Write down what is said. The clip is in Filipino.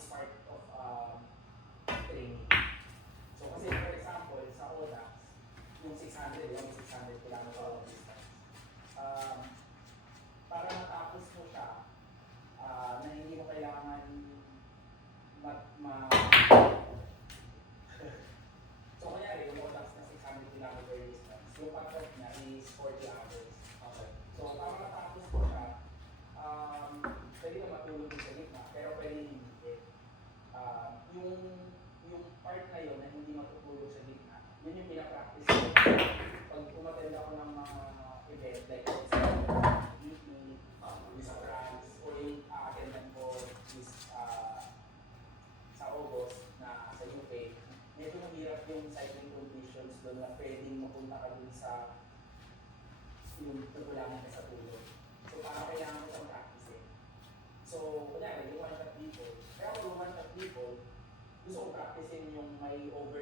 it's part of training. So kasi for example, sa ODAX, yung 600 kilometer long distance. Para matapos mo siya, na hindi mo kailangan so kunyari, yung ODAX na 600 kilometer distance, yung cut-off niya is 40 hours. Okay. So para matapos mo siya, pwede na matulog sa gitna, pero pwede hindi. Yung part na yun na hindi matutulog sa gitna, yun yung pinapractice ko. Pag umattend ako ng mga event, like sa EP, sa France, o yung attendan ko is sa August na sa UK, medyo mahirap yung cycling conditions doon na pwedeng mapunta ka dun sa yung nagulangan ka sa tulog. So parang kailangan ko siyang practice. So, kunyari, yung one-shot people, kaya kung yung one-shot people, gusto ko practicein yung may over